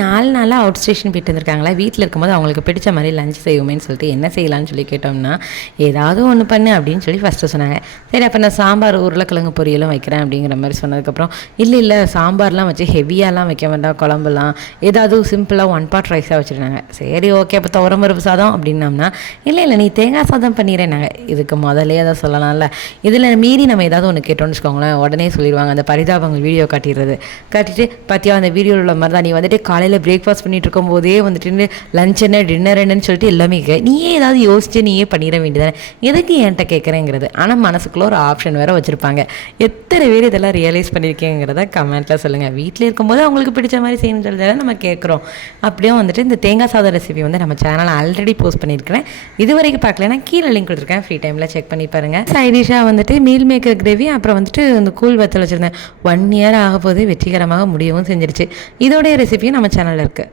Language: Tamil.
நாலு நாளாக அவுட் ஸ்டேஷன் போயிட்டு வந்திருக்காங்களா வீட்டில் இருக்கும்போது அவங்களுக்கு பிடிச்ச மாதிரி லஞ்ச் செய்வோமேன்னு சொல்லிட்டு என்ன செய்யலாம்னு சொல்லி கேட்டோம்னா ஏதாவது ஒன்று பண்ணு அப்படின்னு சொல்லி ஃபஸ்ட்டு சொன்னாங்க. சரி அப்போ நான் சாம்பார் உருளைக்கிழங்கு பொரியலும் வைக்கிறேன் அப்படிங்கிற மாதிரி சொன்னதுக்கப்புறம் இல்லை இல்லை சாம்பார்லாம் வச்சு ஹெவியாலாம் வைக்க வேண்டாம் குழம்புலாம். ஏதாவது சிம்பிளாக ஒன் பார்ட் ரைஸாக வச்சுருந்தாங்க. சரி ஓகே அப்போ துவரம்பருப்பு சாதம் அப்படின்னோம்னா இல்லை இல்லை நீ தேங்காய் சாதம் பண்ணிடுறேனாங்க இதுக்கு முதலே அதை சொல்லலாம்ல. இதில் மீறி நம்ம ஏதாவது ஒன்று கேட்டோம்னு வச்சுக்கோங்களேன் உடனே சொல்லிடுவாங்க அந்த பரிதாபங்கள் வீடியோ காட்டிடுறது. காட்டிட்டு பார்த்தியா அந்த வீடியோவில் உள்ள மாதிரி தான் நீ வந்துட்டு கால் காலையில் பிரேக்ஃபாஸ்ட் பண்ணிட்டு இருக்கும்போதே வந்துட்டு லஞ்ச் என்ன டின்னர் என்னன்னு சொல்லிட்டு எல்லாமே கே நீயே ஏதாவது யோசிச்சு நீயே பண்ணிட வேண்டியதானே எதுக்கு என்கிட்ட கேட்குறேங்கிறது ஆனால் மனசுக்குள்ள ஒரு ஆப்ஷன் வேறு வச்சுருப்பாங்க. எத்தனை பேர் இதெல்லாம் ரியலைஸ் பண்ணியிருக்கேங்கிறத கமெண்ட்டில் சொல்லுங்கள் வீட்டில் இருக்கும்போது அவங்களுக்கு பிடிச்ச மாதிரி செய்யணும் சொல்லி நம்ம கேட்குறோம் அப்படியே வந்துட்டு இந்த தேங்காய் சாதம் ரெசிபி வந்து நம்ம சேனலில் ஆல்ரெடி போஸ்ட் பண்ணியிருக்கிறேன். இது வரைக்கும் பார்க்கலன்னா கீழே லிங்க் கொடுத்துருக்கேன். ஃப்ரீ டைமில் செக் பண்ணி பாருங்கள் சைடிஷாக வந்துட்டு மீல் மேக்கர் கிரேவி அப்புறம் வந்துட்டு இந்த கூழ் வத்தல் வச்சுருந்தேன். ஒன் இயர் ஆக போது வெற்றிகரமாக முடியவும் செஞ்சிருச்சு. இதோடைய ரெசிபியும் நம்ம சேனலில் இருக்குது